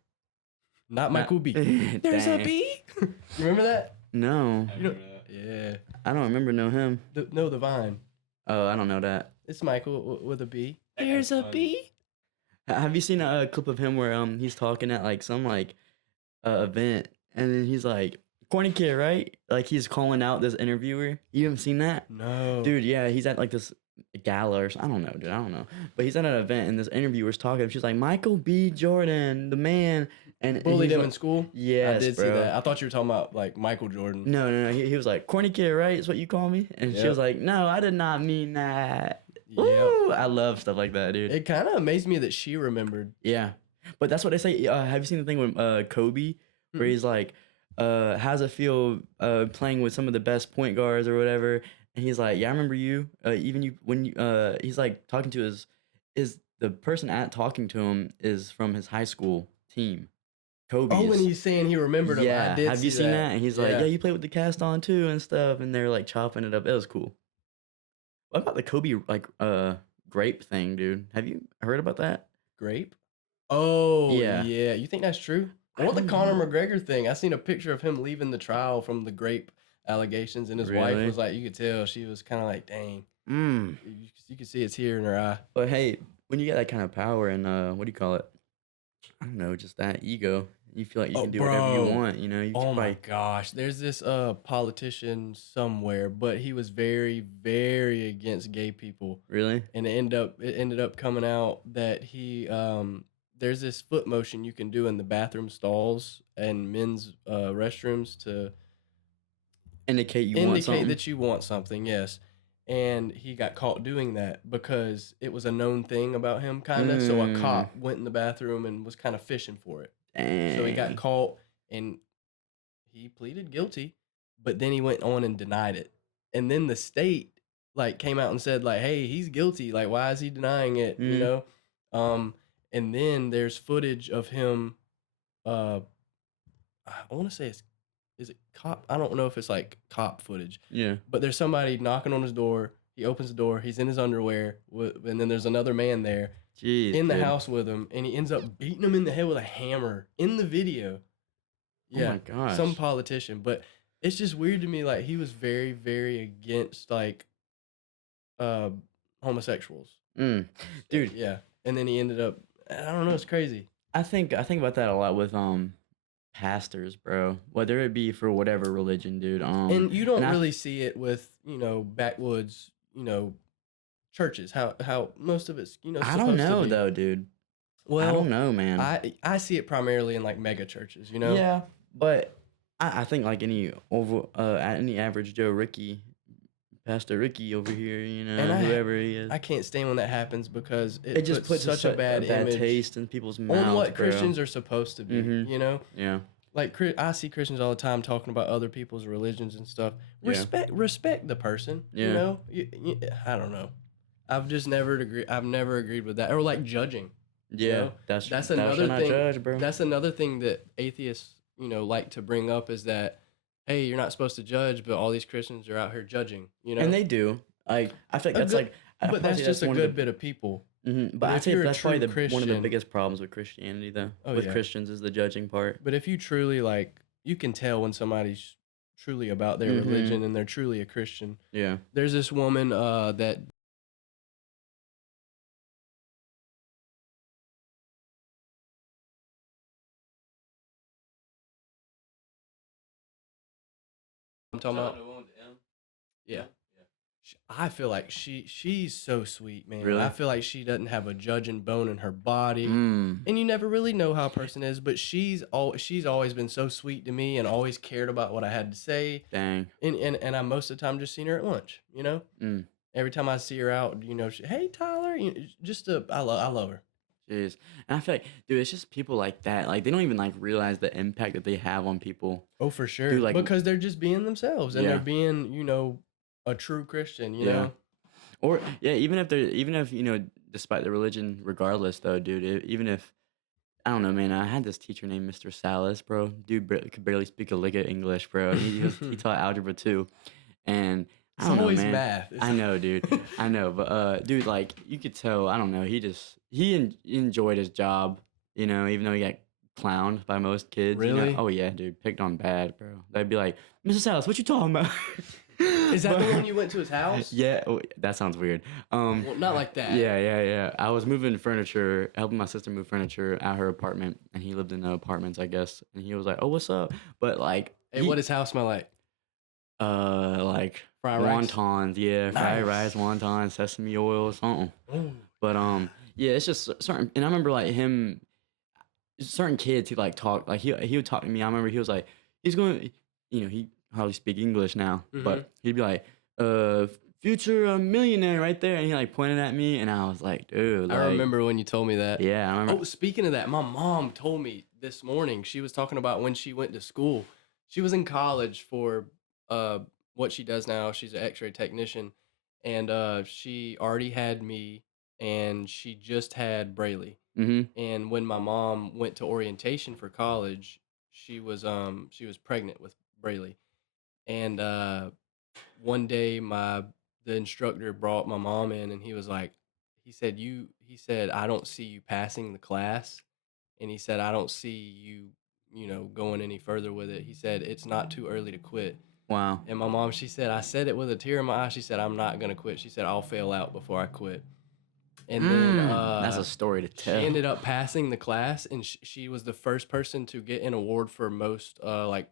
Not Michael B. There's a Dang. B. You remember that? No, I You know- remember that. Yeah. I don't remember know him. The Vine. Oh, I don't know that. It's Michael with a B. That There's guy's a funny. B. Have you seen a clip of him where he's talking at like some like event, and then he's like, "Corny kid, right?" Like he's calling out this interviewer. You haven't seen that? No. Dude, yeah, he's at like this gala or I don't know, dude. I don't know. But he's at an event and this interviewer's talking. She's like, Michael B. Jordan, the man. And Bullied he's him like, in school? Yes, I did bro. see that. I thought you were talking about like Michael Jordan. No. He was like, corny kid, right? Is what you call me? And she Yep. was like, no, I did not mean that. Yeah. Ooh, I love stuff like that, dude. It kind of amazed me that she remembered. Yeah. But that's what they say. Have you seen the thing with Kobe where he's like, how's it feel playing with some of the best point guards or whatever? And he's like, yeah, I remember you. Even you when you he's like talking to the person talking to him is from his high school team. Oh, when Kobe's. he's saying he remembered him, I Yeah, did have you see seen that. that? And he's like, Yeah. "Yeah, you play with the cast on too and stuff," and they're like chopping it up. It was cool. What about the Kobe like grape thing, dude? Have you heard about that? Grape? Oh, Yeah. yeah. You think that's true? I Or the don't Conor know. McGregor thing. I seen a picture of him leaving the trial from the grape allegations, and his wife Really? was like, you could tell she was kind of like, dang. Mm. You could see a tear in her eye. But hey, when you get that kind of power and what do you call it? I don't know, just that ego. You feel like you Oh, can do whatever you bro. want. You know, you Oh can my probably. gosh. There's this politician somewhere, but he was very, very against gay people. Really? And it ended up coming out that he there's this foot motion you can do in the bathroom stalls and men's restrooms to Indicate you want indicate something. that you want something, yes. And he got caught doing that because it was a known thing about him, kind of. So a Mm. cop went in the bathroom and was kind of fishing for it. So he got Dang. caught and he pleaded guilty, but then he went on and denied it. And then the state like came out and said like, "Hey, he's guilty. Like, why is he denying it?" You Mm. know. And then there's footage of him. Uh, I want to say is it cop? I don't know if it's like cop footage, Yeah. but there's somebody knocking on his door. He opens the door. He's in his underwear, and then there's another man there Jeez, in the dude. house with him, and he ends up beating him in the head with a hammer in the video. Oh Yeah, my gosh. some politician, but it's just weird to me. Like he was very, very against like uh homosexuals. Mm. Dude, Yeah, and then he ended up. I don't know. It's crazy. I think about that a lot with pastors, bro. Whether it be for whatever religion, dude. And you don't and I really see it with backwoods churches. How most of it's I don't supposed to know be. though, dude. I Well, don't know, man. I see it primarily in like mega churches. Yeah, but I think like any average Joe Ricky, Pastor Ricky over here, you know, And whoever he is, I can't stand when that happens because it just puts such a bad image taste in people's mouths, on what bro. Christians are supposed to be. Mhm. Yeah. Like I see Christians all the time talking about other people's religions and stuff. Yeah. Respect the person. Yeah. I don't know. I've just never agreed. I've never agreed with that. Or like judging. Yeah, That's thou another shalt not thing. judge, bro. That's another thing that atheists, like to bring up is that, hey, you're not supposed to judge, but all these Christians are out here judging. And they do. Like I think that's like, but that's just a good bit of people. But I if think you're a that's probably true one of the Christian- biggest problems with Christianity, though. Oh, with yeah. Christians is the judging part. But if you truly you can tell when somebody's truly about their Mhm. religion and they're truly a Christian. Yeah. There's this woman that I'm talking about. Yeah. I feel like she's so sweet, man. Really? I feel like she doesn't have a judging bone in her body. Mm. And you never really know how a person is, but she's always been so sweet to me and always cared about what I had to say. Dang. And I most of the time just seen her at lunch, Mm. Every time I see her out, hey Tyler, I love her. Jeez. And I feel like, dude, it's just people like that. Like they don't even like realize the impact that they have on people. Oh, for sure. Dude, like- because they're just being themselves and Yeah. they're being, a true Christian, you Yeah. know? Or yeah, even if despite the religion, regardless though, dude. Even if I don't know, man. I had this teacher named Mr. Salas, bro. Dude could barely speak a lick of English, bro. He taught algebra too, and I It's don't know, always man. math. I know, dude. I know, but dude, like you could tell. I don't know. He enjoyed his job, even though he got clowned by most kids. Really? Oh yeah, dude, picked on bad, bro. They'd be like, Mr. Salas, what you talking about? Is that the one you went to his house? Yeah, that sounds weird. Well, not like that. Yeah. I was moving furniture, helping my sister move furniture at her apartment, and he lived in the apartments, I guess. And he was like, "Oh, what's up?" But like, Hey, what does house smell like? like Fried rice? wontons, yeah, fried Nice. rice, wontons, sesame oil, something. Ooh. But yeah, it's just certain. And I remember like him, certain kids he like talk like he would talk to me. I remember he was like he's going, he hardly speak English now, but he'd be like, future millionaire right there, and he like pointed at me, and I was like, dude, I like, remember when you told me that. Yeah, I remember. Oh, speaking of that, my mom told me this morning. She was talking about when she went to school. She was in college for what she does now. She's an X-ray technician, and she already had me and she just had Brayley. Mm-hmm. And when my mom went to orientation for college, she was pregnant with Brayley. And one day the instructor brought my mom in, and he was like, he said, I don't see you passing the class, and he said, I don't see you, going any further with it. He said, it's not too early to quit. Wow. And my mom, she said, I said it with a tear in my eye. She said, I'm not gonna quit. She said, I'll fail out before I quit. And then That's a story to she tell. ended up passing the class, and she was the first person to get an award for most like,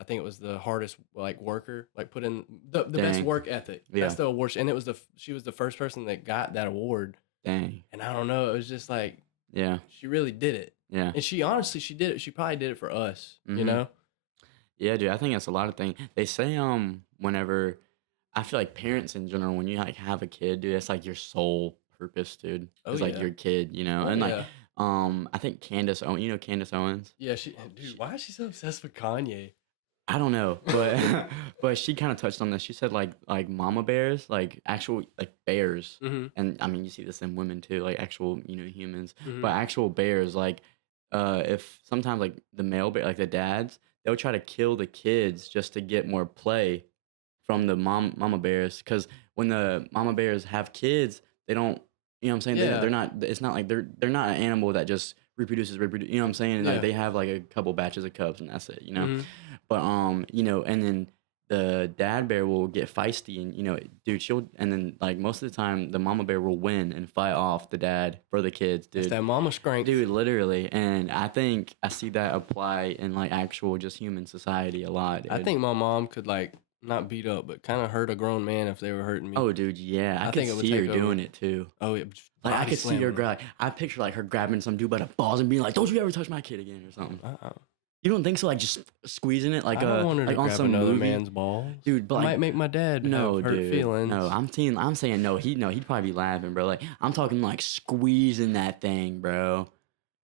I think it was the hardest like worker, like put in the best Dang. work ethic. Yeah. That's the award, and it was she was the first person that got that award. Dang. And I don't know, it was just like, Yeah. she really did it. Yeah. And she honestly, she did it. She probably did it for us, Mhm. Yeah, dude. I think that's a lot of things. They say whenever I feel like parents in general, when you like have a kid, dude, it's like your sole purpose, dude. Oh, It's like yeah. your kid, Oh, and like yeah. I think Candace Owens, Candace Owens. Yeah, dude, why is she so obsessed with Kanye? I don't know, but but she kind of touched on this. She said like mama bears, like actual like bears, Mm-hmm. and I mean you see this in women too, like actual humans, Mm-hmm. but actual bears, like if sometimes like the male bear, like the dads, they'll try to kill the kids just to get more play from the mama bears, because when the mama bears have kids, they don't, you know what I'm saying? Yeah. They're not. It's not like they're not an animal that just reproduces. You know what I'm saying? Yeah. Like they have like a couple batches of cubs and that's it. Mm-hmm. But and then the dad bear will get feisty and dude, and then like most of the time the mama bear will win and fight off the dad for the kids, dude. It's that mama strength. Dude, literally. And I think I see that apply in like actual just human society a lot, dude. I think my mom could like not beat up, but kind of hurt a grown man if they were hurting me. Oh, dude, yeah. I could think it would see her take over. doing it too. Oh, yeah. Like I body could see her slamming. I picture like her grabbing some dude by the balls and being like, "Don't you ever touch my kid again," or something. You don't think so? Like just squeezing it like I don't want her like to on grab some another movie. man's balls, Dude, but it like, might make my dad no, have hurt dude, feelings. no. I'm saying no. He'd probably be laughing, bro. Like I'm talking like squeezing that thing, bro.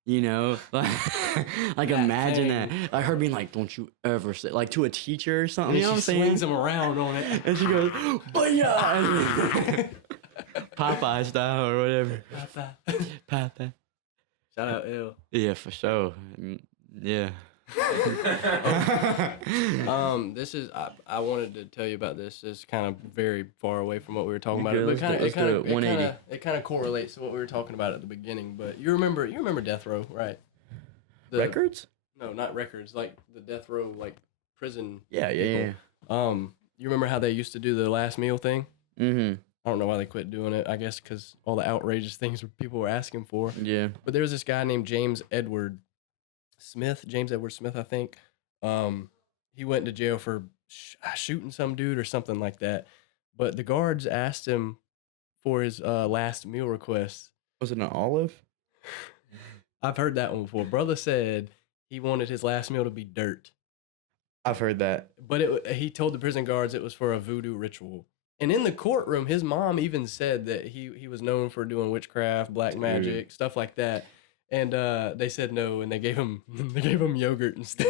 Like imagine that, like her being like, "Don't you ever say," like to a teacher or something. And You know what I'm she saying? swings him around on it, And she goes, "Booyah!" Popeye style or whatever. Popeye. Shout out L. Yeah, for sure. Yeah. This is I wanted to tell you about this. It's kind of very far away from what we were talking You about, good? but Let's do it. 180. it kind of correlates to what we were talking about at the beginning. But you remember Death Row, right? Records? No, not records. Like the Death Row, like prison. Yeah. You remember how they used to do the last meal thing? Mm-hmm. I don't know why they quit doing it. I guess because all the outrageous things people were asking for. Yeah. But there was this guy named James Edward Smith, I think. He went to jail for shooting some dude or something like that. But the guards asked him for his last meal request. Was it an olive? I've heard that one before. Brother said he wanted his last meal to be dirt. I've heard that. But he told the prison guards it was for a voodoo ritual. And in the courtroom, his mom even said that he was known for doing witchcraft, black magic, stuff like that. And they said no, and they gave him yogurt instead.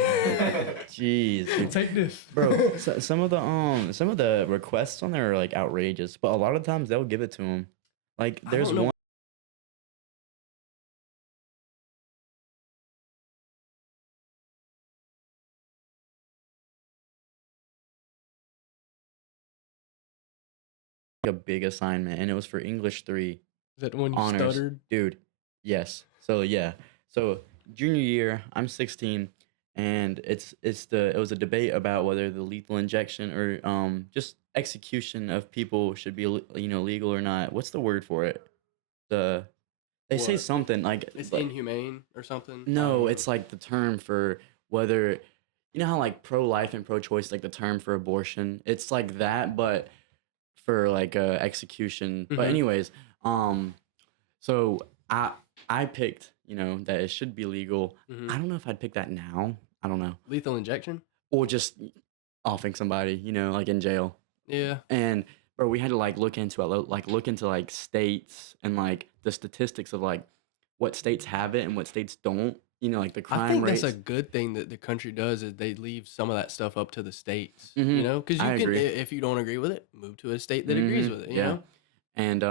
Jeez, dude. Take this, Bro. Some of the requests on there are like outrageous, but a lot of times they'll give it to him. Like there's don't know. one. A big assignment, and it was for English 3. Is that the one you honors. stuttered? Dude. Yes. So yeah. So junior year, I'm 16, and it was a debate about whether the lethal injection or just execution of people should be legal or not. What's the word for it? They say What? something like It's like, inhumane or something? no, it's like the term for whether how like pro-life and pro-choice, like the term for abortion. It's like that, but for like execution. But Mhm. anyways, so I picked that it should be legal. Mhm. I don't know if I'd pick that now. I don't know, Lethal injection? or just offing somebody, like in jail. Yeah. And bro, we had to like look into like states and like the statistics of like what states have it and what states don't. Like the crime I think rates. that's a good thing that the country does is they leave some of that stuff up to the states. Mhm. Because I you can, agree. if you don't agree with it, move to a state that agrees with it. You Yeah. know. And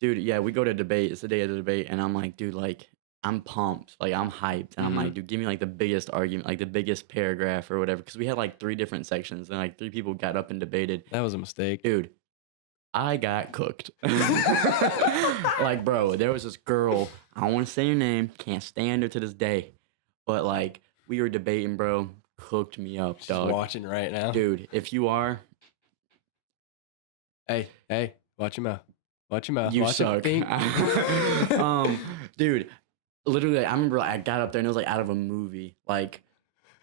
dude, yeah, we go to debate. It's the day of the debate, and I'm like, dude, like, I'm pumped, like, I'm hyped, and I'm like, dude, give me like the biggest argument, like the biggest paragraph or whatever, because we had like 3 different sections, and like 3 people got up and debated. That was a mistake, dude. I got cooked. Like, bro, there was this girl. I don't want to say her name. Can't stand her to this day, but like, we were debating, bro. Cooked me up, She's dog. watching right now, dude. If you are, hey, watch your mouth. Watch your mouth. You watch suck. Dude, literally, I remember I got up there and it was like out of a movie. Like,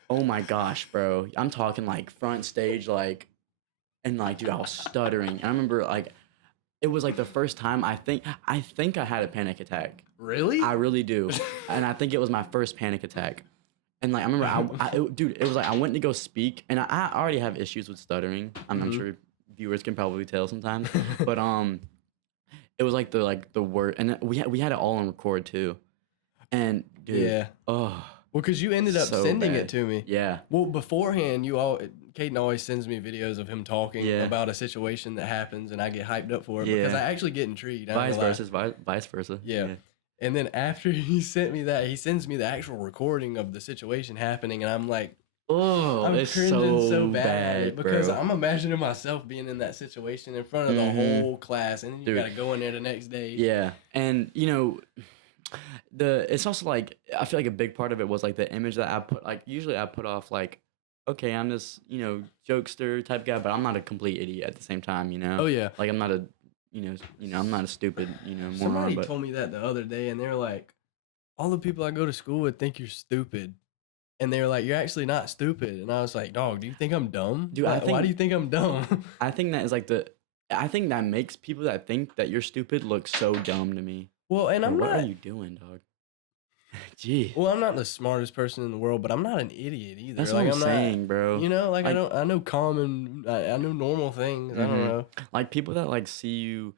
oh my gosh, bro. I'm talking like front stage, like, and like, dude, I was stuttering. And I remember like, it was like the first time I think I had a panic attack. Really? I really do. And I think it was my first panic attack. And like, I remember, dude, it was like I went to go speak, and I already have issues with stuttering. I'm sure viewers can probably tell sometimes, but it was like the word, and we had it all on record too. And dude, yeah. Oh, well, because you ended up so sending bad. it to me. Yeah. Well, beforehand, Caden always sends me videos of him talking about a situation that happens, and I get hyped up for it because I actually get intrigued. Vice versa. Yeah. And then after he sent me that, he sends me the actual recording of the situation happening, and I'm like, oh, I'm it's cringing so bad bad, at it because bro. I'm imagining myself being in that situation in front of the whole class, and then you got to go in there the next day. Yeah, and you know, it's also like I feel like a big part of it was like the image that I put. Like usually I put off like, okay, I'm this jokester type guy, but I'm not a complete idiot at the same time. Oh yeah. Like I'm not a I'm not a stupid moron. Somebody told me that the other day, and they're like, all the people I go to school with think you're stupid. And they were like, you're actually not stupid. And I was like, dog, do you think I'm dumb? Dude, why do you think I'm dumb? I think that is like I think that makes people that think that you're stupid look so dumb to me. Well, and what are you doing, dog? Gee. Well, I'm not the smartest person in the world, but I'm not an idiot either. That's what I'm saying, bro. I know I know normal things. I don't know. Like people that like see you,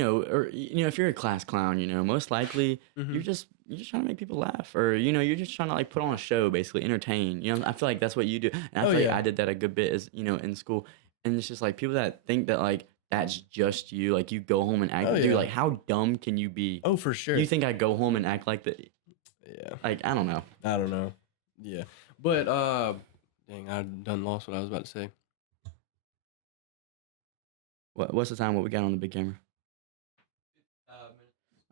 or if you're a class clown, most likely you're just trying to make people laugh, or you're just trying to like put on a show, basically entertain. I feel like that's what you do, and I feel like I did that a good bit as in school, and it's just like people that think that like that's just you, like you go home and act. Dude, like how dumb can you be? Oh, for sure. You think I go home and act like that? Yeah. Like I don't know. Yeah, but dang, I done lost what I was about to say. What's the time? What we got on the big camera?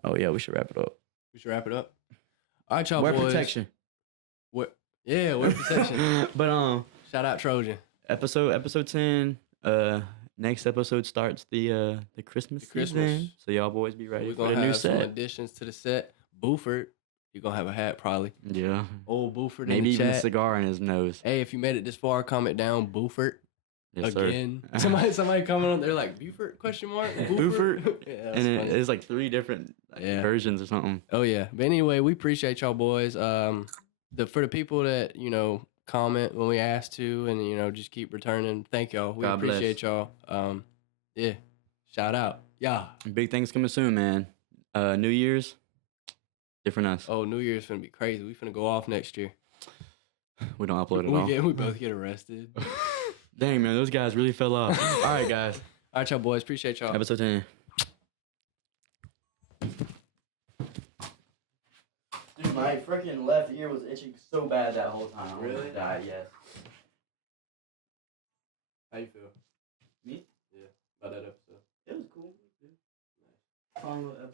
Oh yeah, we should wrap it up. All right, y'all boys. Wear protection. Wear protection. But shout out Trojan. Episode 10. Next episode starts the Christmas season. So y'all boys be ready for the new set. Some additions to the set. Buford, you're gonna have a hat probably. Yeah. Old Buford. Maybe in the even chat. A cigar in his nose. Hey, if you made it this far, comment down Buford. Yes, again. Somebody comment on there like Buford ? Buford. Yeah, and it's like 3 different versions or something. Oh yeah. But anyway, we appreciate y'all boys. For the people that comment when we ask to, and just keep returning. Thank y'all. We appreciate y'all. Yeah. Shout out. Yeah. Big things coming soon, man. New Year's, different us. Oh, New Year's finna be crazy. We finna go off next year. We don't upload at all. We both get arrested. Dang, man, those guys really fell off. All right, guys. All right, y'all boys. Appreciate y'all. Episode 10. Dude, my freaking left ear was itching so bad that whole time. I really died, yes. How you feel? Me? Yeah, about that episode. It was cool. Nice.